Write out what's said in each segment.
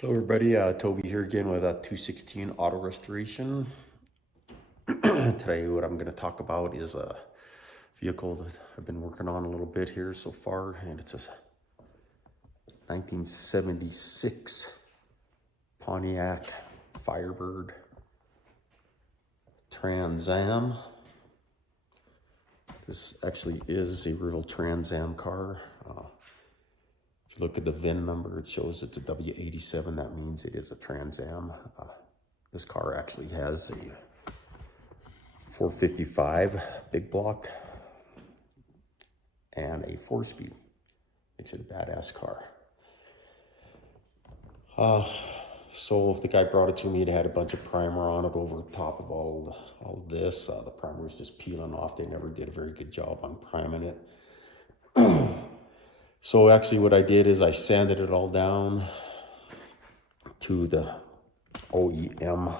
Hello everybody, Toby here again with a 216 Auto Restoration. Today what I'm going to talk about is a vehicle that I've been working on a little bit here so far, and it's a 1976 Pontiac Firebird Trans Am. This actually is a real Trans Am car. If you look at the VIN number, it shows it's a W87. That means it is a Trans Am. This car actually has a 455 big block and a 4-speed. Makes it a badass car. So the guy brought it to me. It had a bunch of primer on it over top of all of this. The primer was just peeling off. They never did a very good job on priming it. So actually what I did is I sanded it all down to the OEM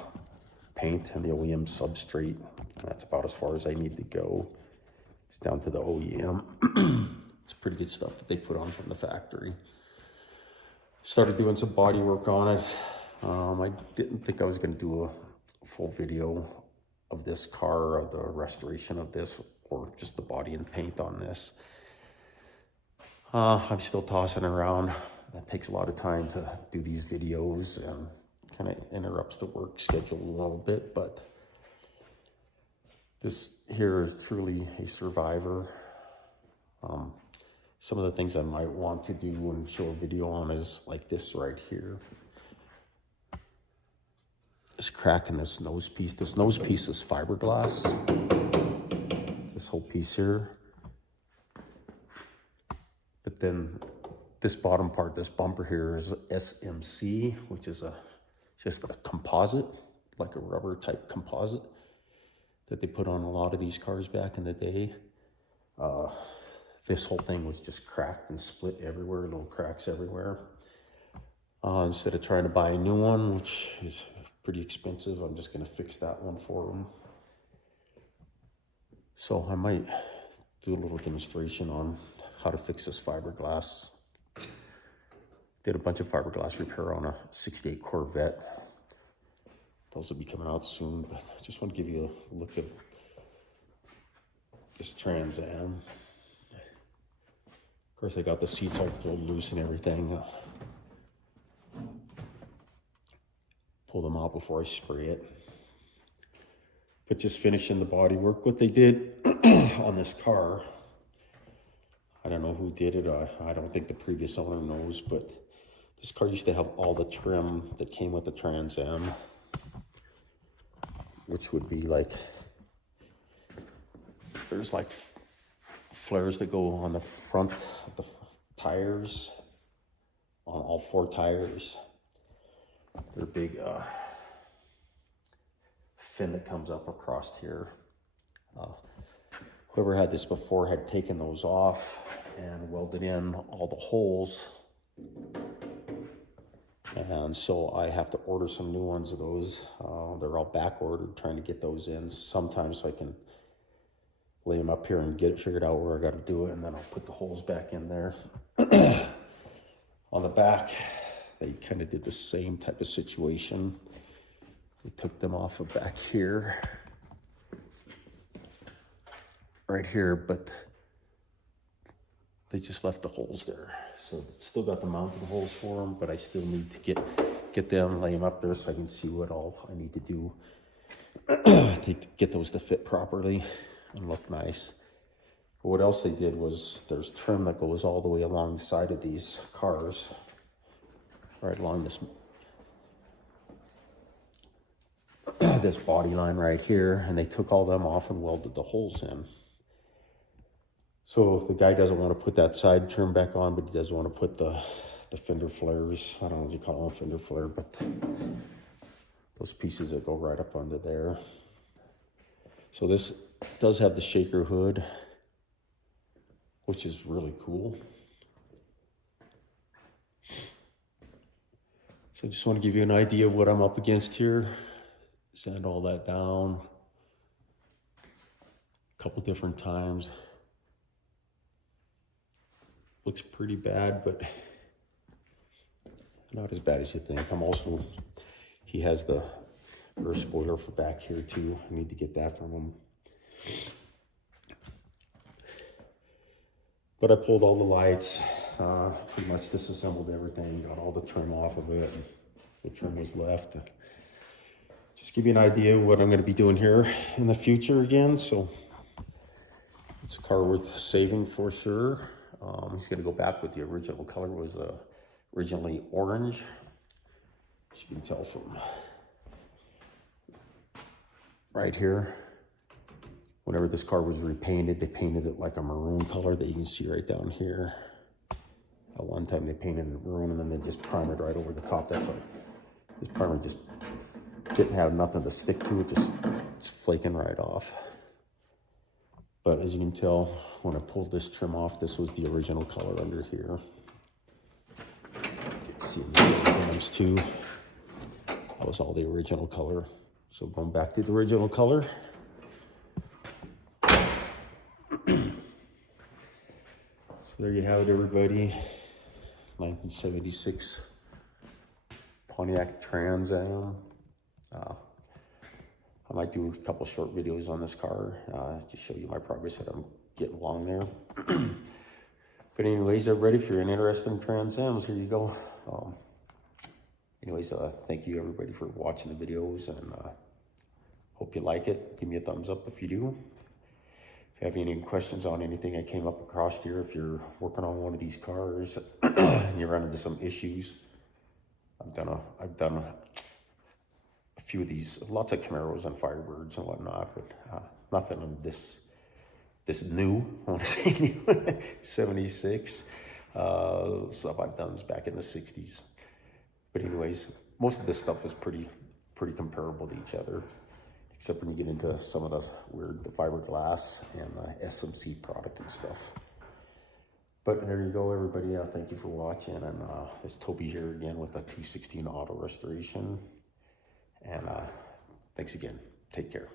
paint and the OEM substrate. And that's about as far as I need to go. It's down to the OEM. It's pretty good stuff that they put on from the factory. Started doing some body work on it. I didn't think I was going to do a full video of this car, of the restoration of this, or just the body and paint on this. I'm still tossing around. That takes a lot of time to do these videos and kind of interrupts the work schedule a little bit, but this here is truly a survivor. Some of the things I might want to do and show a video on is like this right here. This crack in this nose piece. This nose piece is fiberglass. This whole piece here. But then this bottom part, this bumper here is SMC, which is just a composite, like a rubber type composite that they put on a lot of these cars back in the day. This whole thing was just cracked and split everywhere, little cracks everywhere. Instead of trying to buy a new one, which is pretty expensive, I'm just gonna fix that one for them. So I might do a little demonstration on how to fix this fiberglass. Did a bunch of fiberglass repair on a 68 Corvette. Those will be coming out soon, but I just want to give you a look at this Trans Am. Of course, I got the seats all pulled loose and everything. Pull them out before I spray it. But just finishing the body work. What they did on this car, I don't know who did it. I don't think the previous owner knows, but this car used to have all the trim that came with the Trans Am, which would be like, there's like flares that go on the front of the tires, on all 4 tires. They're big fin that comes up across here. Whoever had this before had taken those off and welded in all the holes. And so I have to order some new ones of those. They're all back ordered, trying to get those in sometimes so I can lay them up here and get it figured out where I got to do it, and then I'll put the holes back in there. On the back, they kind of did the same type of situation. They took them off of back here, right here, but they just left the holes there. So still got the mounting holes for them, but I still need to get them, lay them up there so I can see what all I need to do to get those to fit properly and look nice. But what else they did was there's trim that goes all the way along the side of these cars, right along this this body line right here, and they took all them off and welded the holes in. So the guy doesn't want to put that side trim back on, but he does want to put the fender flares. I don't know if you call them fender flare, but those pieces that go right up under there. So this does have the shaker hood, which is really cool. So I just want to give you an idea of what I'm up against here. Sand all that down a couple different times. Looks pretty bad, but not as bad as you think. He has the rear spoiler for back here too. I need to get that from him. But I pulled all the lights, pretty much disassembled everything, got all the trim off of it. The trim was left. Just give you an idea of what I'm going to be doing here in the future again. So it's a car worth saving for sure. He's going to go back with the original color. It was originally orange, as you can tell from right here. Whenever this car was repainted, they painted it like a maroon color that you can see right down here. At one time they painted it maroon and then they just primered right over the top. That's like, this primer just didn't have nothing to stick to it, just flaking right off. But as you can tell, when I pulled this trim off, this was the original color under here. See the exams too. That was all the original color. So going back to the original color. So there you have it, everybody. 1976 Pontiac Trans Am. I might do a couple short videos on this car, to show you my progress that I'm getting along there. But anyways, everybody, if you're interested in Trans Ams, here you go. Anyways, thank you everybody for watching the videos, and hope you like it. Give me a thumbs up if you do. If you have any questions on anything I came up across here, if you're working on one of these cars and you run into some issues, I've done a few of these, lots of Camaros and Firebirds and whatnot, but nothing of this new, I want to say new, 76. Stuff I've done is back in the 60s. But anyways, most of this stuff is pretty comparable to each other, except when you get into some of the fiberglass and the SMC product and stuff. But there you go, everybody. Thank you for watching, and it's Toby here again with the 216 Auto Restoration. And thanks again. Take care.